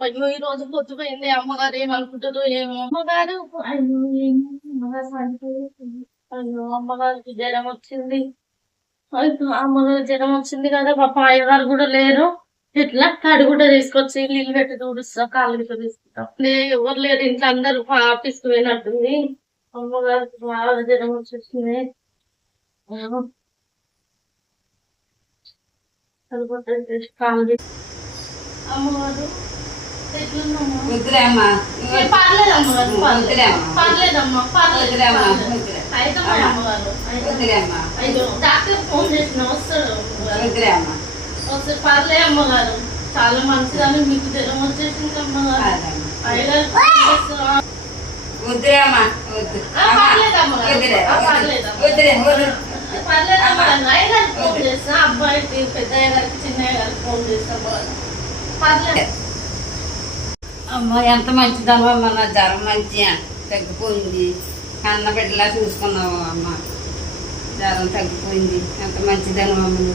అయ్యో! ఈ రోజు పొద్దుపోయింది. అమ్మగారు ఏమనుకుంటదో ఏమో! అమ్మగారు అయ్యో! ఏమో అమ్మగారు చనిపోయింది. అయ్యో! అమ్మగారికి జ్వరమొచ్చింది. అయ్యో! అమ్మగారికి జ్వరమొచ్చింది కదా! పాపం అయ్యగారు గూడా లేరు. ఎట్లా తడి గుడ్డ తీసుకొచ్చి నీళ్ళు పెట్టి తుడుస్తా, కాళ్ళు గిట్ల తీసుకుంటా. ఎవరు లేరు ఇంట్లో అందరూ ఆఫీస్‌కి పోయినట్టుంది. అమ్మగారికి బాగా జ్వరమొచ్చేసింది. ఏమో తడి కాళ్ళు అమ్మగారు ఎట్లుందమ్మా? వద్దులే అమ్మా. ఏ పర్లేదు అమ్మగారు, వద్దులే అమ్మా. పర్లేదమ్మా, పర్లేదు, వద్దులే అమ్మా. పర్లేదు. వద్దులే. అయితమ్మా అమ్మగారు, వద్దులే అమ్మా. అయ్యో డాక్టర్ ఫోన్ చేసిన వస్తాడు అమ్మగారు. వద్దులే అమ్మా. వస్తే పర్లే అమ్మగారు, చాలా మంచిదని మీకు జ్వరం వచ్చేసింది అమ్మగారు. అయ్యగారు ఫోన్ చేస్తున్నా. వద్దులే అమ్మా. వద్దు. పర్లేదు అమ్మగారు, వద్దులే. పర్లేదు వద్దులే. వద్దు. పర్లేదు అమ్మగారు. అయ్యగారికి ఫోన్ చేస్తా, అబ్బాయికి పెద్ద అయ్యగారికి చిన్న అయ్యగారికి ఫోన్ చేస్తా అమ్మగారు. పర్లేదు అమ్మ ఎంత మంచిదమ్మా, మన జ్వరం మంచిగా తగ్గిపోయింది. కన్న బిడ్డలా చూసుకున్నావు అమ్మ. జ్వరం తగ్గిపోయింది. ఎంత మంచిదమ్మా నువ్వు.